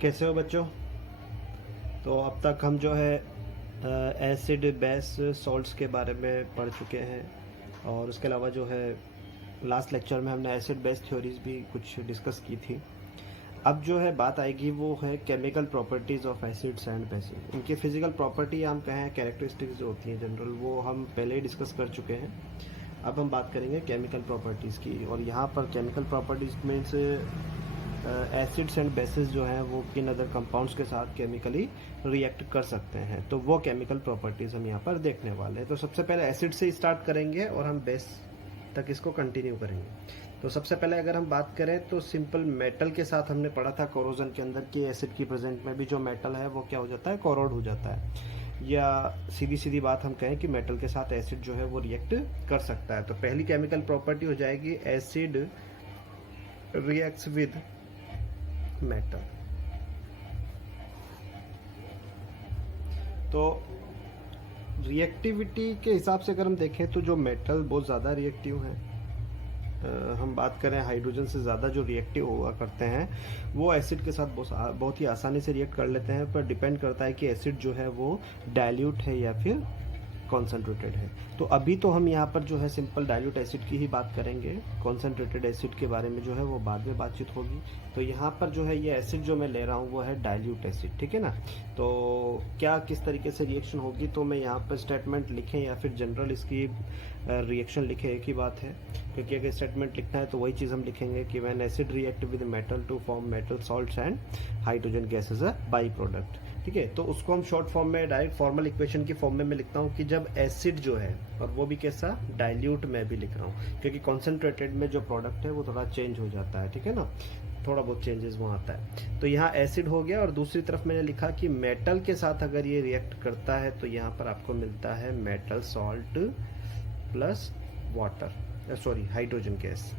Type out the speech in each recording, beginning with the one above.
कैसे हो बच्चों। तो अब तक हम जो है एसिड बेस सॉल्ट्स के बारे में पढ़ चुके हैं और उसके अलावा जो है लास्ट लेक्चर में हमने एसिड बेस थ्योरीज भी कुछ डिस्कस की थी। अब जो है बात आएगी वो है chemical properties of acids and bases. इनकी फिजिकल प्रॉपर्टी हम कहें कैरेक्टरिस्टिक्स जो होती हैं जनरल, वो हम पहले ही डिस्कस कर चुके हैं। अब हम बात करेंगे केमिकल प्रॉपर्टीज़ की, और यहाँ पर chemical properties means acids and bases जो हैं वो किन अदर कंपाउंड्स के साथ केमिकली रिएक्ट कर सकते हैं, तो वो केमिकल प्रॉपर्टीज़ हम यहाँ पर देखने वाले हैं। तो सबसे पहले एसिड से स्टार्ट करेंगे और हम बेस तक इसको कंटिन्यू करेंगे। तो सबसे पहले अगर हम बात करें तो सिंपल मेटल के साथ हमने पढ़ा था कोरोजन के अंदर कि एसिड की प्रेजेंट में भी जो मेटल है वो क्या हो जाता है, कोरोड हो जाता है। या सीधी सीधी बात हम कहें कि मेटल के साथ एसिड जो है वो रिएक्ट कर सकता है। तो पहली केमिकल प्रॉपर्टी हो जाएगी एसिड रिएक्ट्स विद मेटल। तो रिएक्टिविटी के हिसाब से अगर हम देखें तो जो मेटल बहुत ज़्यादा रिएक्टिव हैं, हम बात करें हाइड्रोजन से ज़्यादा जो रिएक्टिव हुआ करते हैं, वो एसिड के साथ बहुत ही आसानी से रिएक्ट कर लेते हैं। पर डिपेंड करता है कि एसिड जो है वो डाइल्यूट है या फिर कॉन्सेंट्रेटेड है। तो अभी तो हम यहाँ पर जो है सिंपल डाइल्यूट एसिड की ही बात करेंगे, कॉन्सेंट्रेटेड एसिड के बारे में जो है वो बाद में बातचीत होगी। तो यहाँ पर जो है ये एसिड जो मैं ले रहा हूँ वो है डाइल्यूट एसिड, ठीक है ना। तो क्या किस तरीके से रिएक्शन होगी, तो मैं यहाँ पर स्टेटमेंट लिखें या फिर जनरल इसकी रिएक्शन लिखें, एक ही बात है। क्योंकि अगर स्टेटमेंट लिखना है तो वही चीज़ हम लिखेंगे कि when acid react with metal to form metal salts and hydrogen gas as a by product, ठीक है। तो उसको हम शॉर्ट फॉर्म में डायरेक्ट फॉर्मल इक्वेशन की फॉर्म में मैं लिखता हूँ कि जब एसिड जो है, और वो भी कैसा, डाइल्यूट में भी लिख रहा हूँ क्योंकि कॉन्सेंट्रेटेड में जो प्रोडक्ट है वो थोड़ा चेंज हो जाता है, ठीक है ना, थोड़ा बहुत चेंजेस वहाँ आता है। तो यहाँ एसिड हो गया, और दूसरी तरफ मैंने लिखा कि मेटल के साथ अगर ये रिएक्ट करता है तो यहाँ पर आपको मिलता है metal salt plus water, sorry hydrogen gas,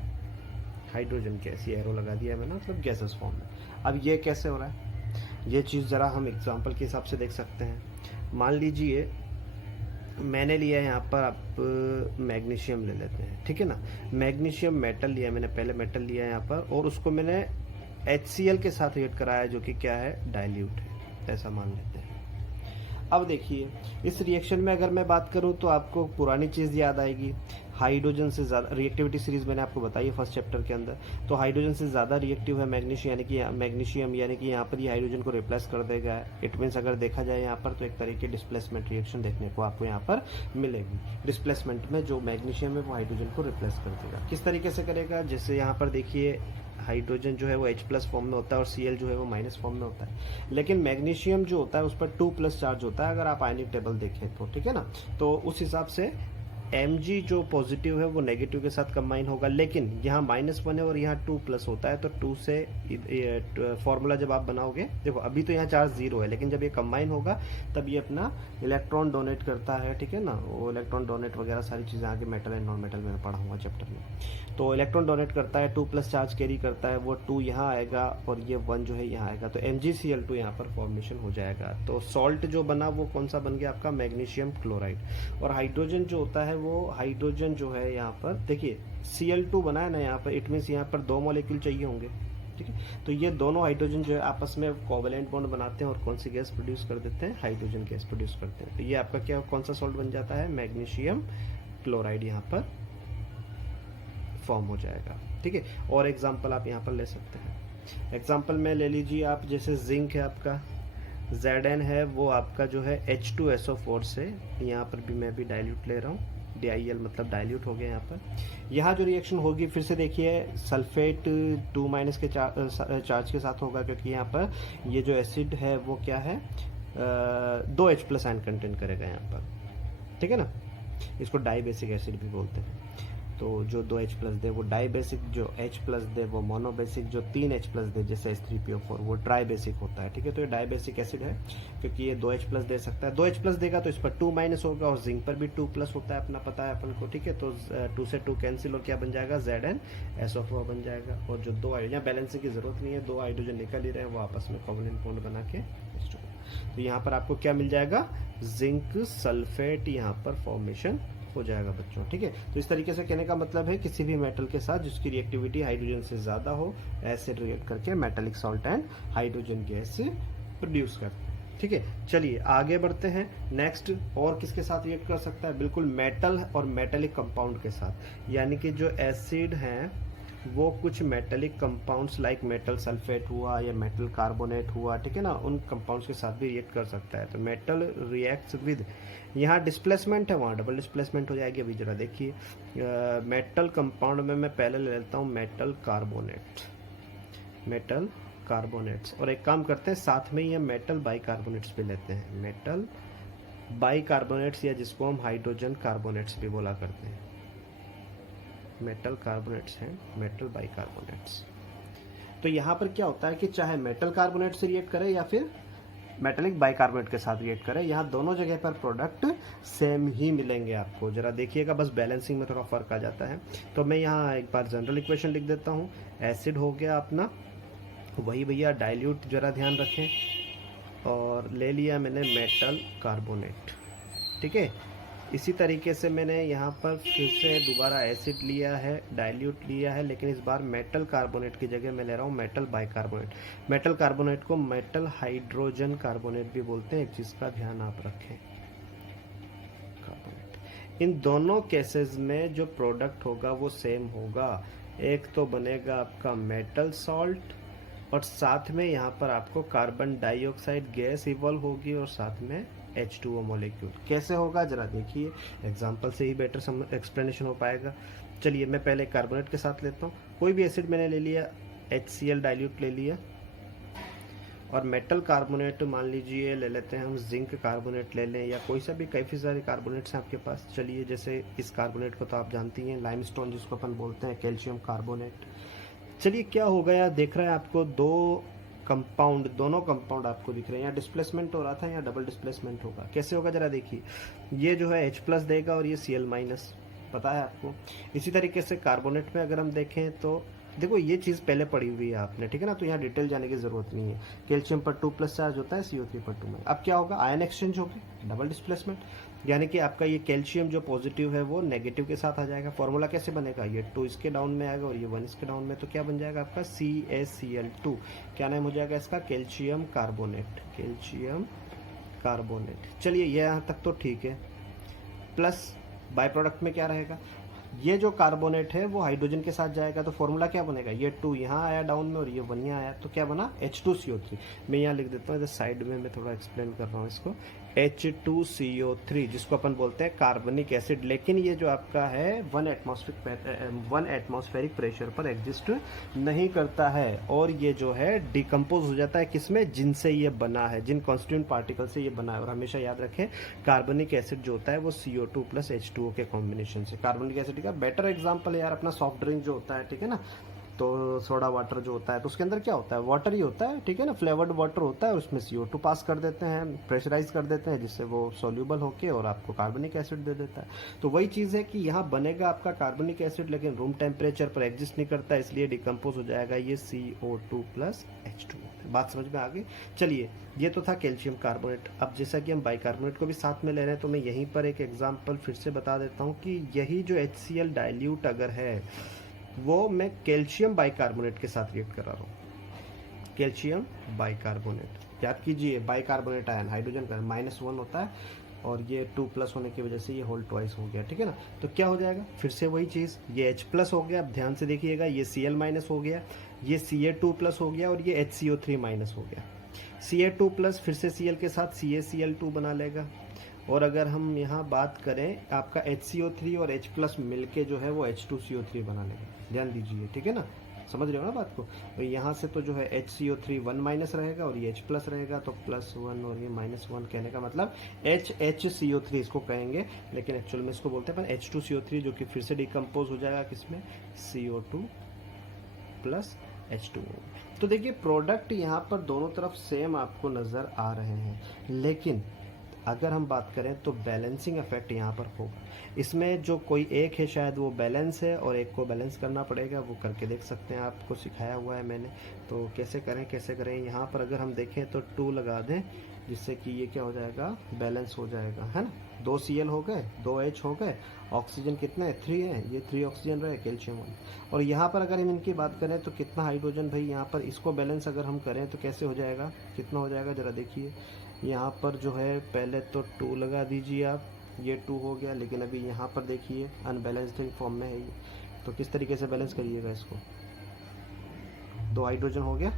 hydrogen gas, ये एरो लगा दिया है मैंने, मतलब गैसेस फॉर्म में। अब ये कैसे हो रहा है ये चीज़ ज़रा हम एग्जांपल के हिसाब से देख सकते हैं। मान लीजिए मैंने लिया है यहाँ पर, आप मैग्नीशियम ले लेते हैं, ठीक है ना। मैग्नीशियम मेटल लिया मैंने, पहले मेटल लिया है यहाँ पर, और उसको मैंने HCl के साथ रिएक्ट कराया जो कि क्या है, डाइल्यूट है, ऐसा मान लेते हैं। अब देखिए इस रिएक्शन में अगर मैं बात करूं तो आपको पुरानी चीज़ याद आएगी, हाइड्रोजन से ज़्यादा रिएक्टिविटी सीरीज मैंने आपको बताई है फर्स्ट चैप्टर के अंदर। तो हाइड्रोजन से ज़्यादा रिएक्टिव है मैग्नीशियम, यानी कि यहाँ पर ये हाइड्रोजन को रिप्लेस कर देगा। इट मीन्स अगर देखा जाए यहाँ पर तो एक तरीके डिस्प्लेसमेंट रिएक्शन देखने को आपको यहाँ पर मिलेगी। डिस्प्लेसमेंट में जो मैग्नीशियम है वो हाइड्रोजन को रिप्लेस कर देगा। किस तरीके से करेगा, जैसे यहाँ पर देखिए हाइड्रोजन जो है वो H+ फॉर्म में होता है और Cl जो है वो माइनस फॉर्म में होता है, लेकिन मैग्नीशियम जो होता है उस पर 2+ चार्ज होता है अगर आप आयनिक टेबल देखें तो, ठीक है ना। तो उस हिसाब से Mg जो पॉजिटिव है वो नेगेटिव के साथ कंबाइन होगा, लेकिन यहाँ -1 है और यहाँ 2+ होता है, तो 2 से फॉर्मूला जब आप बनाओगे, देखो अभी तो यहाँ चार्ज 0 है, लेकिन जब ये कंबाइन होगा तब ये अपना इलेक्ट्रॉन डोनेट करता है, ठीक है ना। वो इलेक्ट्रॉन डोनेट वगैरह सारी चीज़ें आगे मेटल एंड नॉन मेटल में पढ़ा हुआ चैप्टर में। तो इलेक्ट्रॉन डोनेट करता है, 2+ चार्ज कैरी करता है, वो 2 यहाँ आएगा और ये 1 जो है यहाँ आएगा, तो MgCl2 यहाँ पर फॉर्मेशन हो जाएगा। तो सॉल्ट जो बना वो कौन सा बन गया आपका, मैग्नीशियम क्लोराइड। और हाइड्रोजन जो होता है वो हाइड्रोजन जो है यहाँ पर देखिए Cl2 बना है ना यहाँ पर, इट मीन्स यहाँ पर 2 मॉलिक्यूल चाहिए होंगे, ठीक है। तो ये दोनों हाइड्रोजन जो है आपस में कोवेलेंट बॉन्ड बनाते हैं और कौन सी गैस प्रोड्यूस कर देते हैं, हाइड्रोजन गैस प्रोड्यूस करते हैं। तो ये आपका क्या, कौन सा सॉल्ट बन जाता है, मैग्नीशियम क्लोराइड यहाँ पर फॉर्म हो जाएगा, ठीक है। और एग्जाम्पल आप यहाँ पर ले सकते हैं। एग्जाम्पल में ले लीजिए आप, जैसे जिंक है आपका, Zn है वो आपका जो है H2SO4 से, यहाँ पर भी मैं भी डाइल्यूट ले रहा हूँ, DIL मतलब डाइल्यूट हो गया यहाँ पर। यहाँ जो रिएक्शन होगी फिर से देखिए सल्फेट 2- के चार्ज के साथ होगा, क्योंकि यहाँ पर ये जो एसिड है वो क्या है, 2 H+ आयन कंटेन करेगा यहाँ पर, ठीक है ना। इसको डाई बेसिक एसिड भी बोलते हैं। तो जो 2 H+ दे वो डाई बेसिक, जो H+ दे वो मोनो बेसिक, जो 3 H+ दे जैसे H3PO4 वो ट्राई बेसिक होता है, ठीक है। तो ये डाई बेसिक एसिड है क्योंकि ये 2 H+ दे सकता है। 2 H+ देगा तो इस पर 2- होगा, और जिंक पर भी 2+ होता है, अपना पता है अपन को, ठीक है। तो 2 से 2 कैंसिल और क्या बन जाएगा, ZnSO4 बन जाएगा। और जो 2 हाइड्रोजन, बैलेंसिंग की जरूरत नहीं है, 2 हाइड्रोजन निकल ही रहे हैं, वो आपस में कोवेलेंट बॉन्ड बना के। तो यहाँ पर आपको क्या मिल जाएगा, जिंक सल्फेट यहाँ पर फॉर्मेशन हो जाएगा बच्चों, ठीक है। तो इस तरीके से कहने का मतलब है किसी भी मेटल के साथ जिसकी रिएक्टिविटी हाइड्रोजन से ज़्यादा हो, एसिड रिएक्ट करके metallic salt and hydrogen gas produce करते हैं, ठीक है। चलिए आगे बढ़ते हैं। नेक्स्ट और किसके साथ रिएक्ट कर सकता है? बिल्कुल मेटल और मेटालिक कंपाउंड के साथ, यानी कि जो एसिड हैं वो कुछ metallic compounds like metal sulphate हुआ या मेटल कार्बोनेट हुआ, ठीक है ना, उन कंपाउंड्स के साथ भी रिएक्ट कर सकता है। तो मेटल रिएक्ट्स विद, यहाँ डिस्प्लेसमेंट है वहाँ डबल डिस्प्लेसमेंट हो जाएगी। अभी जरा देखिए, मेटल कंपाउंड में मैं पहले ले लेता हूँ मेटल कार्बोनेट्स, और एक काम करते हैं साथ में ही हम मेटल बाइकार्बोनेट्स भी लेते हैं, मेटल बाइकार्बोनेट्स, या जिसको हम हाइड्रोजन कार्बोनेट्स भी बोला करते हैं। मेटल कार्बोनेट्स हैं, मेटल बाइकार्बोनेट्स। तो यहाँ पर क्या होता है कि चाहे मेटल कार्बोनेट से रिएक्ट करे या फिर मेटेलिक बाइकार्बोनेट के साथ रिएक्ट करे, यहाँ दोनों जगह पर प्रोडक्ट सेम ही मिलेंगे आपको। जरा देखिएगा, बस बैलेंसिंग में थोड़ा फर्क आ जाता है। तो मैं यहाँ एक बार जनरल इक्वेशन लिख देता हूँ। एसिड हो गया अपना, वही भैया डाइल्यूट, जरा ध्यान रखें, और ले लिया मैंने मेटल कार्बोनेट, ठीक है। इसी तरीके से मैंने यहाँ पर फिर से दोबारा एसिड लिया है, डाइल्यूट लिया है, लेकिन इस बार मेटल कार्बोनेट की जगह मैं ले रहा हूँ मेटल बाइकार्बोनेट। मेटल कार्बोनेट को मेटल हाइड्रोजन कार्बोनेट भी बोलते हैं, एक चीज़ का ध्यान आप रखें, कार्बोनेट। इन दोनों केसेस में जो प्रोडक्ट होगा वो सेम होगा। एक तो बनेगा आपका मेटल सॉल्ट, और साथ में यहाँ पर आपको कार्बन डाइऑक्साइड गैस इवॉल्व होगी, और साथ में H2O मॉलिक्यूल। कैसे होगा जरा देखिए, एग्जांपल से ही बेटर एक्सप्लेनेशन हो पाएगा। चलिए मैं पहले कार्बोनेट के साथ लेता हूँ। कोई भी एसिड मैंने ले लिया, HCl डाइल्यूट ले लिया, और मेटल कार्बोनेट मान लीजिए ले लेते हैं हम, जिंक कार्बोनेट ले लें, या कोई सा भी, काफ़ी सारे कार्बोनेट्स हैं आपके पास। चलिए जैसे इस कार्बोनेट को तो आप जानती हैं, लाइमस्टोन जिसको अपन बोलते हैं, कैल्शियम कार्बोनेट। चलिए क्या हो गया, देख रहे हैं आपको दोनों कंपाउंड आपको दिख रहे हैं। यहाँ डिस्प्लेसमेंट हो रहा था, यहाँ डबल डिस्प्लेसमेंट होगा। कैसे होगा जरा देखिए, ये जो है H+ देगा और ये Cl-, पता है आपको। इसी तरीके से कार्बोनेट में अगर हम देखें तो देखो ये चीज़ पहले पढ़ी हुई है आपने, ठीक है ना, तो यहाँ डिटेल जाने की जरूरत नहीं है। कैल्शियम पर 2+ चार्ज होता है, CO3 पर 2-। अब क्या होगा, आयन एक्सचेंज होगी, डबल डिस्प्लेसमेंट, यानी कि आपका ये कैल्शियम जो पॉजिटिव है वो नेगेटिव के साथ आ जाएगा। फॉर्मूला कैसे बनेगा, ये 2 इसके डाउन में आएगा और ये 1 इसके डाउन में, तो क्या बन जाएगा आपका CaCl2। क्या नाम हो जाएगा इसका, कैल्शियम कार्बोनेट। चलिए यहाँ तक तो ठीक है। प्लस बाय प्रोडक्ट में क्या रहेगा, ये जो कार्बोनेट है वो हाइड्रोजन के साथ जाएगा, तो फॉर्मूला क्या बनेगा, ये 2 यहाँ आया डाउन में और ये 1 यहाँ आया, तो क्या बना, H2CO3। मैं यहाँ लिख देता हूँ, इधर साइड में मैं थोड़ा एक्सप्लेन कर रहा हूँ इसको, H2CO3, जिसको अपन बोलते हैं कार्बनिक एसिड। लेकिन ये जो आपका है 1 एटमॉस्फेरिक प्रेशर पर एग्जिस्ट नहीं करता है, और ये जो है डिकम्पोज हो जाता है किसमें, जिनसे ये बना है, जिन कॉन्स्टिट्यूएंट पार्टिकल से ये बना है। और हमेशा याद रखें, कार्बनिक एसिड जो होता है वो CO2 + H2O के कॉम्बिनेशन से। कार्बनिक एसिड का बेटर एग्जाम्पल है यार अपना सॉफ्ट ड्रिंक जो होता है, ठीक है ना, तो सोडा वाटर जो होता है तो उसके अंदर क्या होता है, वाटर ही होता है, ठीक है ना, फ्लेवर्ड वाटर होता है, उसमें CO2 पास कर देते हैं, प्रेशराइज कर देते हैं, जिससे वो सोल्यूबल होके और आपको कार्बनिक एसिड दे देता है। तो वही चीज़ है कि यहाँ बनेगा आपका कार्बनिक एसिड, लेकिन रूम टेम्परेचर पर एग्जिस्ट नहीं करता, इसलिए डिकम्पोज हो जाएगा ये CO2 + H2O। बात समझ में आ गई। चलिए ये तो था कैल्शियम कार्बोनेट। अब जैसा कि हम बाइकार्बोनेट को भी साथ में ले रहे हैं, तो मैं यहीं पर एक एग्जाम्पल फिर से बता देता हूँ कि यही जो HCl डाइल्यूट अगर है वो मैं कैल्शियम बाइकार्बोनेट के साथ रिएक्ट करा रहा हूँ। कैल्शियम बाइकार्बोनेट, याद कीजिए बाइकार्बोनेट आयन हाइड्रोजन का -1 होता है, और ये 2+ होने की वजह से ये होल ट्वाइस हो गया, ठीक है ना। तो क्या हो जाएगा, फिर से वही चीज़, ये H+ हो गया, अब ध्यान से देखिएगा, ये Cl- हो गया, ये Ca2+ हो गया, और ये HCO3- हो गया। Ca2+ फिर से Cl के साथ CaCl2 बना लेगा। और अगर हम यहाँ बात करें, आपका HCO3 और H+ मिलके जो है वो H2CO3 बना लेगा। ध्यान दीजिए, ठीक है ना, समझ रहे हो ना बात को। तो यहाँ से तो जो है HCO3 1- रहेगा और ये H+ रहेगा, तो +1 और ये -1, कहने का मतलब HCO3 इसको कहेंगे, लेकिन एक्चुअल में इसको बोलते हैं अपन H2CO3, जो कि फिर से डिकम्पोज हो जाएगा किसमें, CO2 + H2O। तो देखिए प्रोडक्ट यहाँ पर दोनों तरफ सेम आपको नज़र आ रहे हैं, लेकिन अगर हम बात करें तो बैलेंसिंग इफेक्ट यहाँ पर होगा। इसमें जो कोई एक है शायद वो बैलेंस है, और एक को बैलेंस करना पड़ेगा, वो करके देख सकते हैं, आपको सिखाया हुआ है मैंने। तो कैसे करें यहाँ पर अगर हम देखें तो 2 लगा दें, जिससे कि ये क्या हो जाएगा, बैलेंस हो जाएगा, है ना। 2 Cl हो गए, 2 H हो गए, ऑक्सीजन कितना है 3 है, ये 3 ऑक्सीजन रहे, कैल्शियम 1। और यहाँ पर अगर हम इनकी बात करें तो कितना हाइड्रोजन भाई यहाँ पर, इसको बैलेंस अगर हम करें तो कैसे हो जाएगा, कितना हो जाएगा ज़रा देखिए। यहाँ पर जो है पहले तो 2 लगा दीजिए आप, ये 2 हो गया, लेकिन अभी यहाँ पर देखिए अनबैलेंस्ड फॉर्म में है ये, तो किस तरीके से बैलेंस करिएगा इसको। 2 हाइड्रोजन हो गया,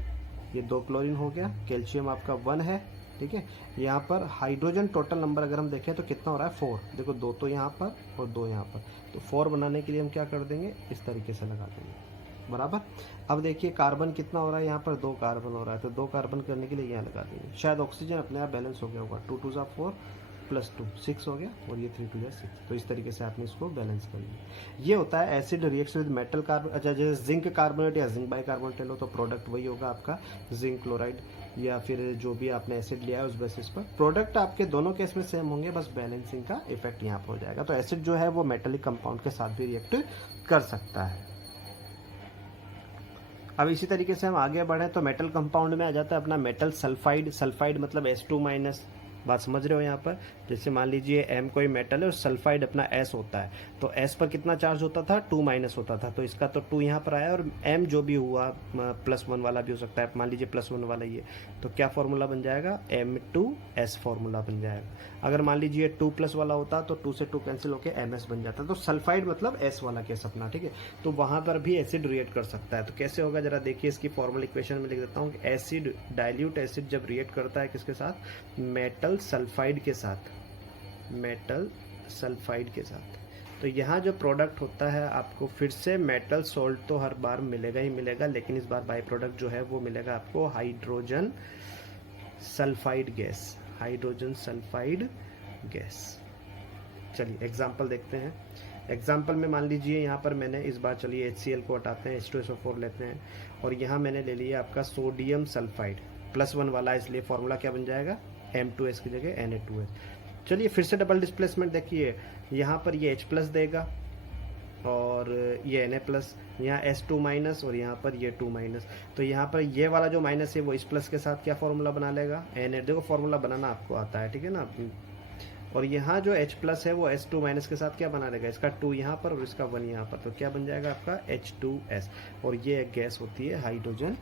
ये 2 क्लोरीन हो गया, कैल्शियम आपका 1 है, ठीक है। यहाँ पर हाइड्रोजन टोटल नंबर अगर हम देखें तो कितना हो रहा है 4, देखो 2 तो यहाँ पर और 2 यहाँ पर, तो 4 बनाने के लिए हम क्या कर देंगे, इस तरीके से लगा देंगे, बराबर। अब देखिए कार्बन कितना हो रहा है, यहाँ पर 2 कार्बन हो रहा है, तो 2 कार्बन करने के लिए यहाँ लगा देंगे। शायद ऑक्सीजन अपने आप बैलेंस हो गया होगा, 2 2 4 प्लस 2 6 हो गया, और ये 3 2 6, तो इस तरीके से आपने इसको बैलेंस कर लिया। ये होता है acid reaction with metal carbon. अच्छा, जैसे जिंक कार्बोनेट या जिंक बाइकार्बोनेट ले लो तो प्रोडक्ट वही होगा आपका जिंक क्लोराइड, या फिर जो भी आपने एसिड लिया है उस बेसिस पर प्रोडक्ट आपके दोनों केस में सेम होंगे, बस बैलेंसिंग का इफेक्ट यहाँ पर हो जाएगा। तो एसिड जो है वो मेटेलिक कंपाउंड के साथ भी रिएक्ट कर सकता है। अब इसी तरीके से हम आगे बढ़े तो मेटल कंपाउंड में आ जाता है अपना मेटल सल्फाइड। सल्फाइड मतलब H2-, बात समझ रहे हो यहाँ पर। जैसे मान लीजिए M कोई मेटल है और सल्फाइड अपना S होता है, तो S पर कितना चार्ज होता था, 2- होता था, तो इसका तो 2 यहाँ पर आया, और M जो भी हुआ +1 वाला भी हो सकता है, मान लीजिए +1 वाला ये, तो क्या फॉर्मूला बन जाएगा, M2S फॉर्मूला बन जाएगा। अगर मान लीजिए 2+ वाला होता तो 2 से 2 कैंसिल होकर MS बन जाता, तो सल्फाइड मतलब S वाला केस अपना, ठीक है। तो वहाँ पर भी एसिड रिएक्ट कर सकता है। तो कैसे होगा जरा देखिए, इसकी फॉर्मल इक्वेशन में लिख देता हूँ कि एसिड, डाइल्यूट एसिड जब रिएक्ट करता है किसके साथ, मेटल सल्फाइड के साथ, मेटल सल्फाइड के साथ, तो यहाँ जो प्रोडक्ट होता है आपको फिर से मेटल सॉल्ट तो हर बार मिलेगा ही मिलेगा, लेकिन इस बार बाई प्रोडक्ट जो है वो मिलेगा आपको hydrogen sulphide gas, hydrogen sulphide gas. चलिए एग्जांपल देखते हैं। एग्जांपल में मान लीजिए यहाँ पर मैंने इस बार, चलिए HCl को हटाते हैं, H2SO4 लेते हैं, और यहाँ मैंने ले लिया आपका सोडियम सल्फाइड, +1 वाला, इसलिए फॉर्मूला क्या बन जाएगा, M2S की जगह Na2S। चलिए फिर से डबल डिस्प्लेसमेंट देखिए, यहाँ पर ये H+ देगा और ये Na+, यहाँ S2- और यहाँ पर ये 2-, तो यहाँ पर ये वाला जो माइनस है वो इस प्लस के साथ क्या फॉर्मूला बना लेगा, Na। देखो फॉर्मूला बनाना आपको आता है, ठीक है ना। और यहाँ जो H+ है वो S2- के साथ क्या बना लेगा, इसका 2 यहाँ पर और इसका 1 यहाँ पर, तो क्या बन जाएगा आपका H2S। और ये एक गैस होती है हाइड्रोजन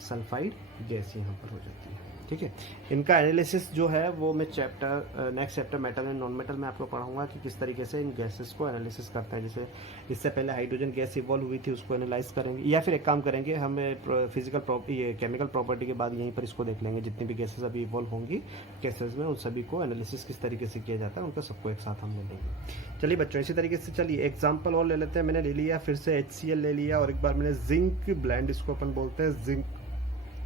सल्फाइड गैस, यहाँ पर हो जाती है, ठीक है। इनका एनालिसिस जो है वो मैं next chapter metal and non metal में आपको पढ़ाऊंगा कि किस तरीके से इन गैसेस को एनालिसिस करते हैं। जैसे इससे पहले हाइड्रोजन गैस इवॉल्व हुई थी, उसको एनालाइज करेंगे, या फिर एक काम करेंगे, हम ये केमिकल प्रॉपर्टी के बाद यहीं पर इसको देख लेंगे, जितनी भी गैसेस अभी इवॉल्व होंगी गैसेस में, उन सभी को एनालिसिस किस तरीके से किया जाता है, उनका सबको एक साथ हम ले लेंगे। चलिए बच्चों, इसी तरीके से चलिए एग्जाम्पल और ले लेते हैं। मैंने ले लिया फिर से HCl ले लिया, और एक बार मैंने जिंक ब्लेंड, इसको अपन बोलते हैं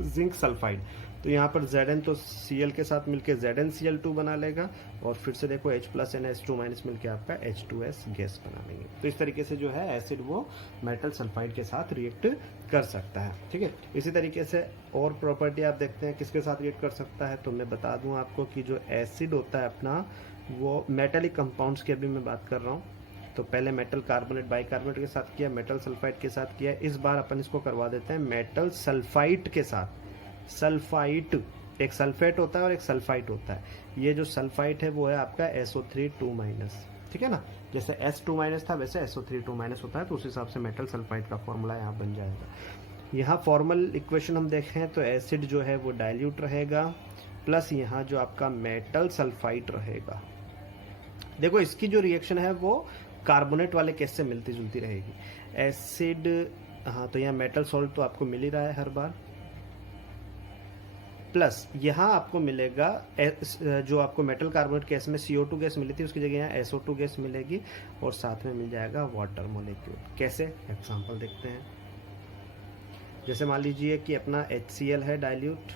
जिंक सल्फाइड, तो यहाँ पर Zn तो Cl के साथ मिलके ZnCl2 बना लेगा, और फिर से देखो H+ NH2- मिलके आपका H2S गैस बना लेंगे। तो इस तरीके से जो है एसिड वो मेटल सल्फाइड के साथ रिएक्ट कर सकता है, ठीक है। इसी तरीके से और प्रॉपर्टी आप देखते हैं किसके साथ रिएक्ट कर सकता है, तो मैं बता दूं आपको कि जो एसिड होता है अपना, वो मेटेलिक कंपाउंड्स की अभी मैं बात कर रहा हूँ। तो पहले मेटल कार्बोनेट बाइकार्बोनेट के साथ किया, मेटल सल्फाइड के साथ किया, इस बार अपन इसको करवा देते हैं मेटल सल्फाइड के साथ। सल्फाइट, एक सल्फेट होता है और एक सल्फाइट होता है। ये जो सल्फाइट है वो है आपका SO3 2-, ठीक है ना। जैसे S2- था वैसे SO3 2- होता है, तो उस हिसाब से मेटल सल्फाइड का फॉर्मूला यहाँ बन जाएगा। यहाँ फॉर्मल इक्वेशन हम देखें तो एसिड जो है वो डाइल्यूट रहेगा, प्लस यहाँ जो आपका मेटल सल्फाइड रहेगा। देखो इसकी जो रिएक्शन है वो कार्बोनेट वाले केस से मिलती जुलती रहेगी। एसिड, हाँ, तो यहाँ मेटल सॉल्ट तो आपको मिल ही रहा है हर बार, प्लस यहाँ आपको मिलेगा जो आपको मेटल कार्बोनेट केस में CO2 गैस मिली थी, उसकी जगह यहाँ SO2 गैस मिलेगी, और साथ में मिल जाएगा वाटर मॉलिक्यूल। कैसे, एग्जांपल देखते हैं। जैसे मान लीजिए कि अपना HCl है डाइल्यूट,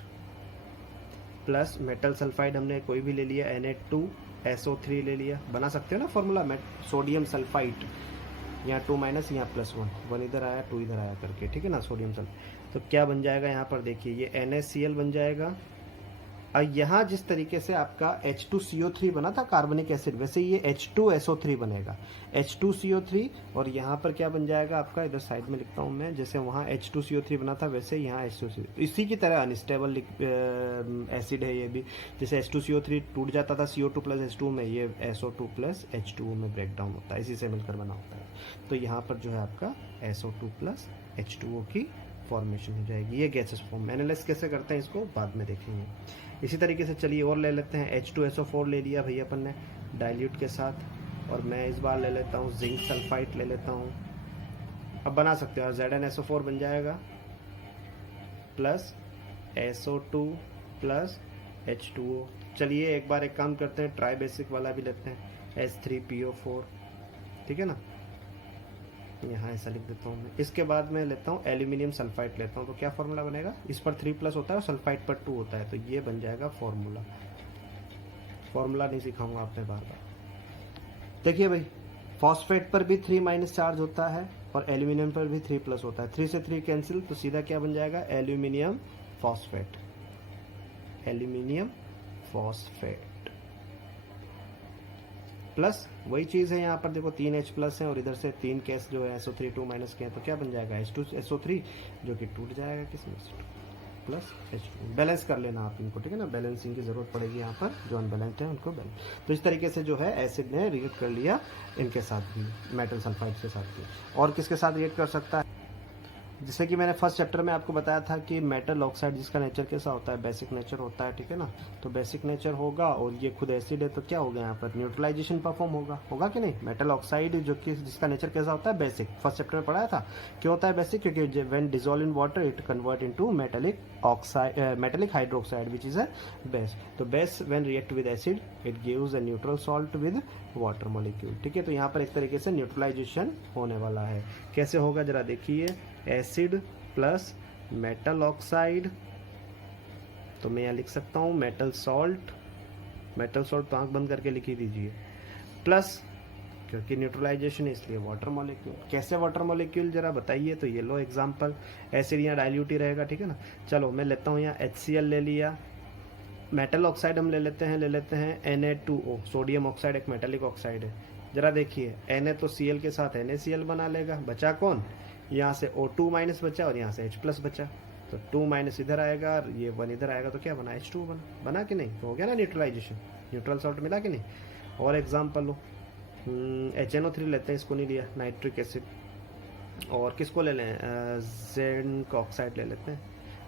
प्लस मेटल सल्फाइड हमने कोई भी ले लिया, Na2SO3 ले लिया, बना सकते हो ना फॉर्मूला, सोडियम सल्फाइड, यहाँ 2- यहाँ +1, 1 इधर आया 2 इधर आया करके, ठीक है ना, सोडियम सल्फाइड। तो क्या बन जाएगा यहाँ पर देखिए, ये NaCl बन जाएगा, यहाँ जिस तरीके से आपका H2CO3 बना था कार्बनिक एसिड, वैसे ये H2SO3 बनेगा, H2CO3, और यहाँ पर क्या बन जाएगा आपका, इधर साइड में लिखता हूँ मैं, जैसे वहाँ H2CO3 बना था वैसे यहाँ H2CO3, इसी की तरह अनस्टेबल एसिड है ये भी। जैसे H2CO3 टूट जाता था CO2 प्लस H2 में, ये SO2 प्लस H2O में ब्रेक डाउन होता है, इसी से मिलकर बना होता है। तो यहाँ पर जो है आपका SO2 प्लस H2O की फॉर्मेशन हो जाएगी। ये गैसेस फॉर्म। एनालाइज कैसे करते हैं इसको बाद में देखेंगे। इसी तरीके से चलिए और ले लेते हैं। H2SO4 ले लिया भैया अपन ने डाइल्यूट के साथ, और मैं इस बार ले लेता हूँ जिंक सल्फाइड ले लेता हूँ। अब बना सकते हो, ZnSO4 बन जाएगा प्लस SO2 प्लस H2O। चलिए एक बार एक काम करते हैं, ट्राई बेसिक वाला भी लेते हैं, H3PO4, ठीक है ना, यहाँ ऐसा लिख देता हूँ मैं। इसके बाद मैं लेता हूँ एल्यूमिनियम सल्फाइड लेता हूँ, तो क्या फॉर्मूला बनेगा, इस पर 3+ होता है और सल्फाइड पर 2 होता है, तो ये बन जाएगा फॉर्मूला। फॉर्मूला नहीं सिखाऊंगा आपने बार बार। देखिए भाई, फॉस्फेट पर भी 3- चार्ज होता है और एल्यूमिनियम पर भी 3+ होता है। 3 से 3 कैंसिल, तो सीधा क्या बन जाएगा, aluminium phosphate, aluminium phosphate plus वही चीज़ है यहाँ पर देखो 3H+ है और इधर से 3 केस जो है SO3 2- के हैं, तो क्या बन जाएगा H2SO3 जो कि टूट जाएगा किसमें से, प्लस H2। बैलेंस कर लेना आप इनको, ठीक है ना, बैलेंसिंग की जरूरत पड़ेगी यहाँ पर, जो अनबैलेंस्ड है उनको बैलेंस। तो इस तरीके से जो है एसिड ने रिएक्ट कर लिया इनके साथ भी, मेटल सल्फाइड के साथ भी। और किसके साथ रिएक्ट कर सकता है, जैसे कि मैंने फर्स्ट चैप्टर में आपको बताया था कि मेटल ऑक्साइड जिसका नेचर कैसा होता है, बेसिक नेचर होता है, ठीक है ना। तो बेसिक नेचर होगा और ये खुद एसिड है, तो क्या होगा यहाँ पर, न्यूट्रलाइजेशन परफॉर्म होगा कि नहीं। मेटल ऑक्साइड जो कि जिसका नेचर कैसा होता है, बेसिक, फर्स्ट चैप्टर में पढ़ाया था। क्यों होता है बेसिक, क्योंकि when dissolve in water it convert into metallic oxide, metallic hydroxide which is a base. तो base when react with acid it gives a neutral salt with water molecule, ठीक है। तो यहाँ पर एक तरीके से न्यूट्रलाइजेशन होने वाला है। कैसे होगा जरा देखिए, एसिड प्लस मेटल ऑक्साइड, तो मैं यहाँ लिख सकता हूँ मेटल सॉल्ट, मेटल सॉल्ट तो आंख बंद करके लिख ही दीजिए, प्लस क्योंकि न्यूट्रलाइजेशन इसलिए वाटर मॉलिक्यूल। कैसे वाटर मॉलिक्यूल जरा बताइए, तो ये लो एग्जांपल, एसिड यहाँ डाइल्यूट ही रहेगा, ठीक है ना। चलो मैं लेता हूँ यहाँ HCl ले लिया, मेटल ऑक्साइड हम ले लेते हैं Na2O, सोडियम ऑक्साइड एक मेटेलिक ऑक्साइड है। जरा देखिए Na तो Cl के साथ NaCl बना लेगा, बचा कौन, यहाँ से O2- बचा और यहाँ से H+ बचा, तो 2- इधर आएगा और ये 1 इधर आएगा, तो क्या बना, H2 बना कि नहीं, तो हो गया ना न्यूट्रलाइजेशन, न्यूट्रल सॉल्ट मिला कि नहीं। और एग्जाम्पल लो, HNO3 लेते हैं, इसको नहीं लिया, नाइट्रिक एसिड। और किसको ले लें, जिंक ऑक्साइड ले लेते हैं,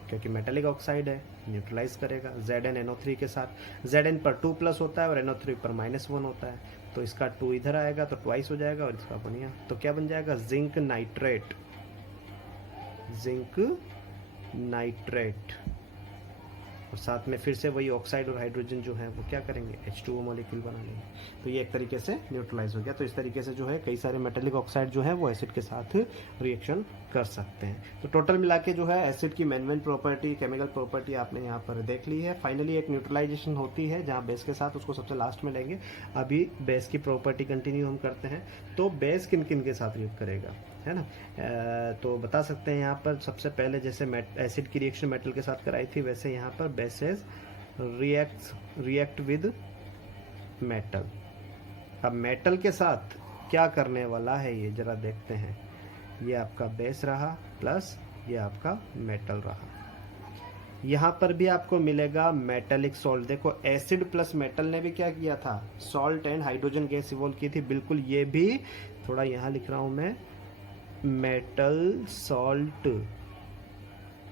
क्योंकि मेटेलिक ऑक्साइड है, न्यूट्रलाइज करेगा ZnNO3 के साथ। Zn पर 2+ होता है और NO3 पर -1 होता है, तो इसका 2 इधर आएगा तो ट्वाइस हो जाएगा और इसका 1 यहाँ, तो क्या बन जाएगा, जिंक नाइट्रेट, जिंक नाइट्रेट। और साथ में फिर से वही ऑक्साइड और हाइड्रोजन जो है वो क्या करेंगे, H2O मॉलिक्यूल बना लेंगे, तो ये एक तरीके से न्यूट्रलाइज हो गया। तो इस तरीके से जो है कई सारे मेटेलिक ऑक्साइड जो है वो एसिड के साथ रिएक्शन कर सकते हैं। तो टोटल मिला के जो है एसिड की मेन प्रॉपर्टी, केमिकल प्रॉपर्टी आपने यहाँ पर देख ली है। फाइनली एक न्यूट्रलाइजेशन होती है जहाँ बेस के साथ, उसको सबसे लास्ट में लेंगे। अभी बेस की प्रॉपर्टी कंटिन्यू हम करते हैं। तो बेस किन किन के साथ रिएक्ट करेगा, है ना। तो बता सकते हैं यहाँ पर सबसे पहले जैसे एसिड की रिएक्शन मेटल के साथ कराई थी, वैसे यहाँ पर बेसेस रिएक्ट विद मेटल। अब मेटल के साथ क्या करने वाला है ये जरा देखते हैं। ये आपका बेस रहा प्लस ये आपका मेटल रहा। यहाँ पर भी आपको मिलेगा मेटेलिक सॉल्ट। देखो एसिड प्लस मेटल ने भी क्या किया था, salt and hydrogen gas evolve की थी। बिल्कुल ये भी थोड़ा यहाँ लिख रहा हूँ मैं, metal salt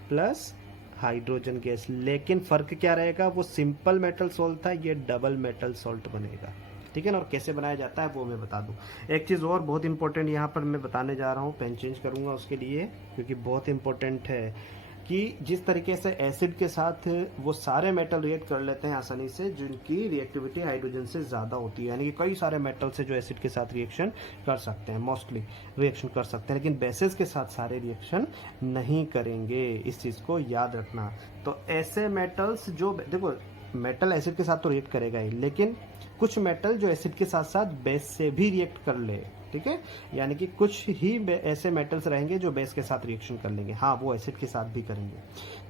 plus hydrogen gas. लेकिन फर्क क्या रहेगा, वो सिंपल मेटल सॉल्ट था, ये डबल मेटल सॉल्ट बनेगा, ठीक है ना। और कैसे बनाया जाता है वो मैं बता दूं। एक चीज़ और बहुत इंपॉर्टेंट यहाँ पर मैं बताने जा रहा हूँ, पेन चेंज करूँगा उसके लिए क्योंकि बहुत इंपॉर्टेंट है कि जिस तरीके से एसिड के साथ वो सारे मेटल रिएक्ट कर लेते हैं आसानी से जिनकी रिएक्टिविटी हाइड्रोजन से ज़्यादा होती है, यानी कि कई सारे मेटल से जो एसिड के साथ रिएक्शन कर सकते हैं, मोस्टली रिएक्शन कर सकते हैं, लेकिन बेसेस के साथ सारे रिएक्शन नहीं करेंगे। इस चीज़ को याद रखना। तो ऐसे मेटल्स जो, देखो मेटल एसिड के साथ तो रिएक्ट करेगा ही, लेकिन कुछ मेटल जो एसिड के साथ साथ बेस से भी रिएक्ट कर ले, ठीक है, यानी कि कुछ ही ऐसे मेटल्स रहेंगे जो बेस के साथ रिएक्शन कर लेंगे, हाँ वो एसिड के साथ भी करेंगे।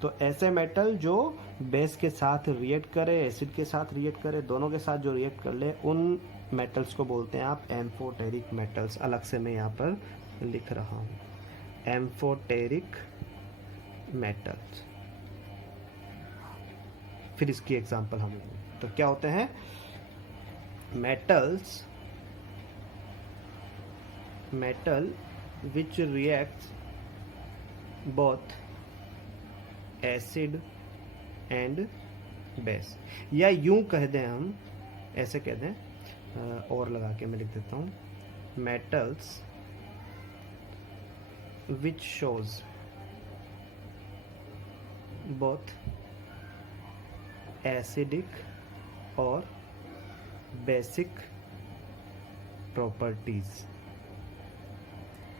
तो ऐसे मेटल जो बेस के साथ रिएक्ट करे, एसिड के साथ रिएक्ट करे, दोनों के साथ जो रिएक्ट कर ले, उन मेटल्स को बोलते हैं आप एम्फोटेरिक मेटल्स। अलग से मैं यहाँ पर लिख रहा हूँ, एम्फोटेरिक मेटल्स। फिर इसकी एग्जांपल हम लेंगे। तो क्या होते हैं metals, metal which reacts both acid and base, या यूं कह दें हम, ऐसे कह दें और लगा के मैं लिख देता हूं, metals which shows both acidic और basic properties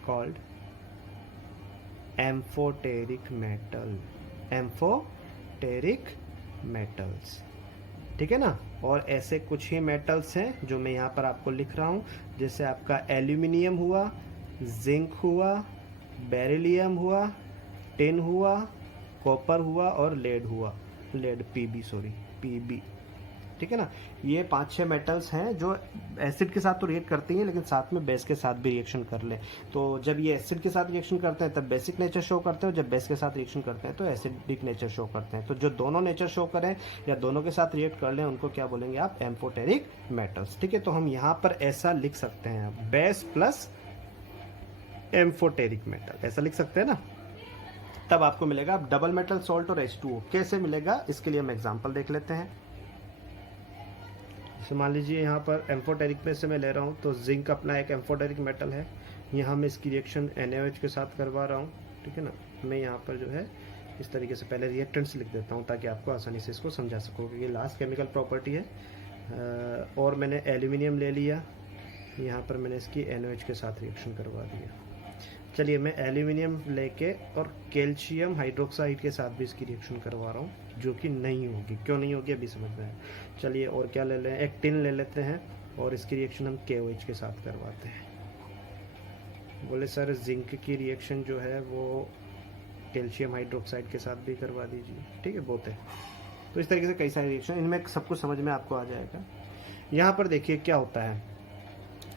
called amphoteric metal, amphoteric metals, ठीक है ना। और ऐसे कुछ ही मेटल्स हैं जो मैं यहाँ पर आपको लिख रहा हूँ, जैसे आपका एल्यूमिनियम हुआ, जिंक हुआ, बेरिलियम हुआ, टिन हुआ, कॉपर हुआ और लेड हुआ, लेड पीबी, ठीक है ना। ये 5-6 मेटल्स हैं जो एसिड के साथ तो रिएक्ट करती हैं, लेकिन साथ में बेस के साथ भी रिएक्शन कर ले। तो जब ये एसिड के साथ रिएक्शन करते हैं तब बेसिक नेचर शो करते हैं, और जब बेस के साथ रिएक्शन करते हैं तो एसिडिक नेचर शो करते हैं। तो जो दोनों नेचर शो करें या दोनों के साथ रिएक्ट कर लें, उनको क्या बोलेंगे आप, एम्फोटेरिक मेटल्स, ठीक है। तो हम यहाँ पर ऐसा लिख सकते हैं, बेस प्लस एम्फोटेरिक मेटल, ऐसा लिख सकते हैं ना। तब आपको मिलेगा डबल मेटल सॉल्ट और H2O। कैसे मिलेगा, इसके लिए हम एग्जाम्पल देख लेते हैं। मान लीजिए यहाँ पर एम्फोटेरिक में से मैं ले रहा हूँ, तो जिंक अपना एक एम्फोटेरिक मेटल है, यहाँ मैं इसकी रिएक्शन NaOH के साथ करवा रहा हूँ, ठीक है ना। मैं यहाँ पर जो है इस तरीके से पहले रिएक्टेंट्स लिख देता हूँ ताकि आपको आसानी से इसको समझा सको, क्योंकि ये लास्ट केमिकल प्रॉपर्टी है। और मैंने एल्यूमिनियम ले लिया, यहाँ पर मैंने इसकी NaOH के साथ रिएक्शन करवा दिया। चलिए मैं एल्यूमिनियम लेके और कैल्शियम हाइड्रोक्साइड के साथ भी इसकी रिएक्शन करवा रहा हूँ, जो कि नहीं होगी। क्यों नहीं होगी अभी समझ में आए। चलिए और क्या ले लें, एक टिन ले लेते हैं और इसकी रिएक्शन हम KOH के साथ करवाते हैं। बोले सर जिंक की रिएक्शन जो है वो कैल्शियम हाइड्रोक्साइड के साथ भी करवा दीजिए, ठीक है, बहुत है। तो इस तरीके से कई सारी रिएक्शन, इनमें सब कुछ समझ में आपको आ जाएगा। यहाँ पर देखिए क्या होता है,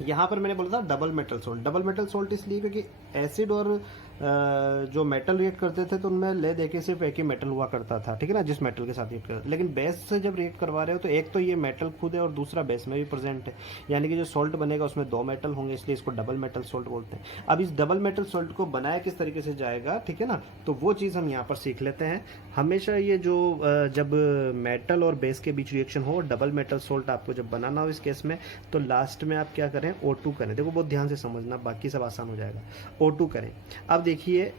यहाँ पर मैंने बोला था double metal salt. Double metal salt इसलिए क्योंकि एसिड और जो मेटल रिएक्ट करते थे तो उनमें ले देके सिर्फ एक ही मेटल हुआ करता था, ठीक है ना, जिस मेटल के साथ रिएक्ट करते। लेकिन बेस से जब रिएक्ट करवा रहे हो तो एक तो ये मेटल खुद है और दूसरा बेस में भी प्रेजेंट है, यानी कि जो सॉल्ट बनेगा उसमें 2 मेटल होंगे, इसलिए इसको डबल मेटल सोल्ट बोलते हैं। अब इस डबल मेटल सोल्ट को बनाया किस तरीके से जाएगा, ठीक है ना, तो वो चीज़ हम यहाँ पर सीख लेते हैं। हमेशा ये जो जब मेटल और बेस के बीच रिएक्शन हो, डबल मेटल सोल्ट आपको जब बनाना हो इस केस में, तो लास्ट में आप क्या करें, O2 करें। देखो बहुत ध्यान से समझना, बाकी सब आसान हो जाएगा। O2 करें। अब देखिए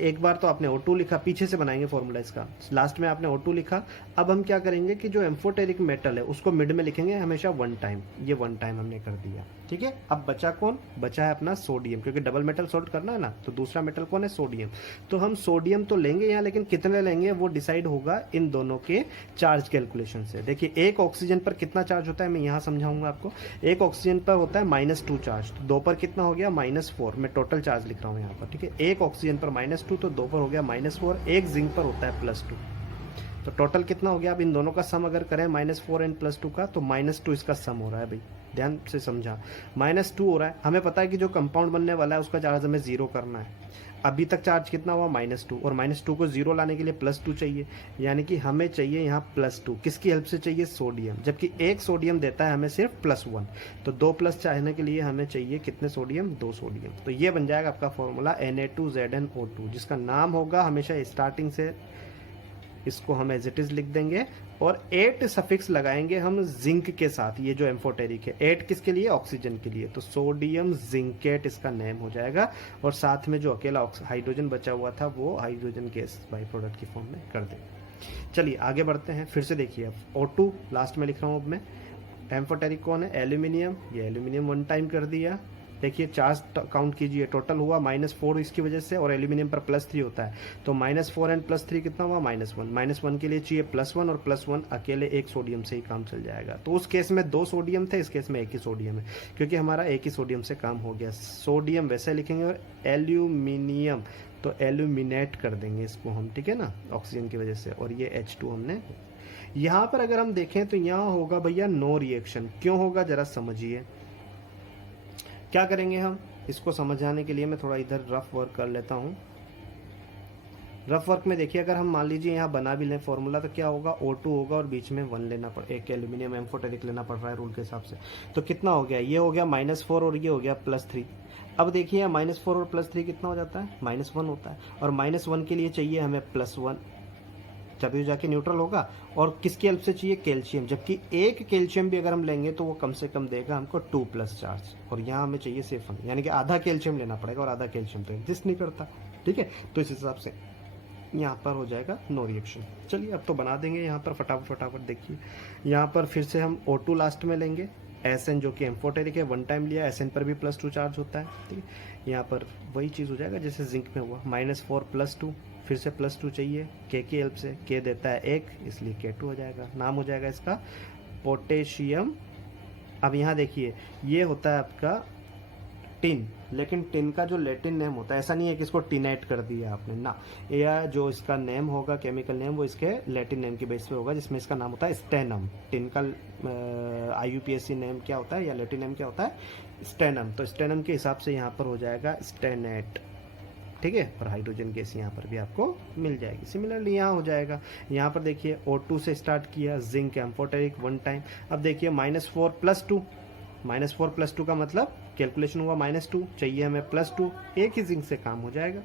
एक बार तो आपने O2 लिखा, पीछे से बनाएंगे फॉर्मूला इसका, लास्ट में आपने O2 लिखा। अब हम क्या करेंगे कि जो एम्फोटेरिक मेटल है उसको मिड में लिखेंगे हमेशा 1 टाइम, ये 1 टाइम हमने कर दिया, ठीक है। अब बचा कौन, बचा है अपना सोडियम, क्योंकि डबल मेटल सोल्ट करना है ना, तो दूसरा मेटल कौन है, सोडियम। तो हम सोडियम तो लेंगे यहाँ, लेकिन कितने लेंगे वो डिसाइड होगा इन दोनों के चार्ज कैलकुलेशन से। देखिए एक ऑक्सीजन पर कितना चार्ज होता है मैं यहाँ समझाऊंगा आपको। एक ऑक्सीजन पर होता है -2 चार्ज, तो 2 पर कितना हो गया, -4। मैं टोटल चार्ज लिख रहा हूँ यहाँ पर, ठीक है। एक ऑक्सीजन पर -2 तो 2 पर हो गया -4, एक जिंक पर होता है +2, तो टोटल कितना हो गया। अब इन दोनों का सम अगर करें -4 एंड +2 का, तो -2 इसका सम हो रहा है भाई, ध्यान से समझा, -2 हो रहा है। हमें पता है कि जो कंपाउंड बनने वाला है उसका चार्ज हमें 0 करना है। अभी तक चार्ज कितना हुआ, -2, और -2 को 0 लाने के लिए +2 चाहिए, यानी कि हमें चाहिए यहाँ +2। किसकी हेल्प से चाहिए, सोडियम, जबकि एक सोडियम देता है हमें सिर्फ +1, तो 2 प्लस चाहने के लिए हमें चाहिए कितने सोडियम, 2 सोडियम। तो ये बन जाएगा आपका फॉर्मूला Na2ZnO2, जिसका नाम होगा हमेशा स्टार्टिंग से, इसको हम एज इट इज लिख देंगे और 8 सफिक्स लगाएंगे हम जिंक के साथ। ये जो एम्फोटेरिक है 8 किसके लिए, ऑक्सीजन के लिए, तो सोडियम जिंकेट इसका नेम हो जाएगा। और साथ में जो अकेला हाइड्रोजन बचा हुआ था वो हाइड्रोजन गैस बाई प्रोडक्ट की फॉर्म में कर देंगे। चलिए आगे बढ़ते हैं, फिर से देखिए अब O2 लास्ट में लिख रहा हूँ अब मैं। एम्फोटेरिक कौन है, एल्यूमिनियम, ये एल्यूमिनियम 1 टाइम कर दिया, देखिए चार्ज काउंट कीजिए, टोटल हुआ -4 इसकी वजह से, और एल्यूमिनियम पर +3 होता है, तो -4 एंड +3 कितना हुआ, -1। -1 के लिए चाहिए +1, और +1 अकेले एक सोडियम से ही काम चल जाएगा। तो उस केस में 2 सोडियम थे, इस केस में एक ही सोडियम है, क्योंकि हमारा एक ही सोडियम से काम हो गया। सोडियम वैसे लिखेंगे, और एल्यूमिनियम तो एल्यूमिनेट कर देंगे इसको हम, ठीक है ना, ऑक्सीजन की वजह से, और ये H2 हमने। यहाँ पर अगर हम देखें तो यहाँ होगा भैया नो रिएक्शन। क्यों होगा जरा समझिए। क्या करेंगे हम, इसको समझाने के लिए मैं थोड़ा इधर रफ वर्क कर लेता हूँ। रफ वर्क में देखिए, अगर हम मान लीजिए यहाँ बना भी लें फॉर्मूला, तो क्या होगा, O2 होगा और बीच में 1 लेना एक एल्यूमिनियम एम्फोटेरिक लेना पड़ रहा है रूल के हिसाब से। तो कितना हो गया, ये हो गया -4 और ये हो गया +3। अब देखिए -4 और +3 कितना हो जाता है, -1 होता है, और -1 के लिए चाहिए हमें +1, तभी जाके न्यूट्रल होगा। और किसकी हेल्प से चाहिए, कैल्शियम, जबकि एक कैल्शियम भी अगर हम लेंगे तो वो कम से कम देगा हमको 2+ चार्ज, और यहाँ हमें चाहिए सिर्फ 1, यानी कि आधा कैल्शियम लेना पड़ेगा, और आधा कैल्शियम तो एग्जिस्ट नहीं करता, ठीक है। तो इस हिसाब से यहाँ पर हो जाएगा नो रिएक्शन। चलिए अब तो बना देंगे यहाँ पर फटाफट देखिए। यहाँ पर फिर से हम O2 लास्ट में लेंगे, SN जो कि एम्फोटेरिक है, 1 टाइम लिया, SN पर भी +2 चार्ज होता है, ठीक है। यहाँ पर वही चीज़ हो जाएगा जैसे जिंक में हुआ, -4 +2, फिर से +2 चाहिए, K की हेल्प से, K देता है 1, इसलिए K2 हो जाएगा। नाम हो जाएगा इसका पोटेशियम। अब यहाँ देखिए, ये होता है आपका टिन, लेकिन टिन का जो लैटिन नेम होता है, ऐसा नहीं है कि इसको टिनेट कर दिया आपने ना, या जो इसका नेम होगा, केमिकल नेम, वो इसके लैटिन नेम की बेस पे होगा, जिसमें इसका नाम होता है स्टेनम। टिन का IUPAC नेम क्या होता है, या लैटिन नेम क्या होता है, स्टेनम। तो स्टेनम के हिसाब से यहाँ पर हो जाएगा स्टेनेट, ठीक है। और हाइड्रोजन गैस यहाँ पर भी आपको मिल जाएगी। सिमिलरली यहाँ हो जाएगा, यहाँ पर देखिए O2 से स्टार्ट किया, जिंक एम्फोटेरिक 1 टाइम। अब देखिए -4 +2, -4 +2 का मतलब कैलकुलेशन हुआ -2, चाहिए हमें +2, एक ही जिंक से काम हो जाएगा,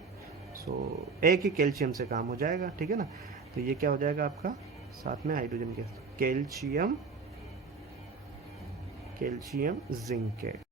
सो एक ही कैल्शियम से काम हो जाएगा, ठीक है ना। तो ये क्या हो जाएगा आपका, साथ में हाइड्रोजन गैस, कैल्शियम जिंक है।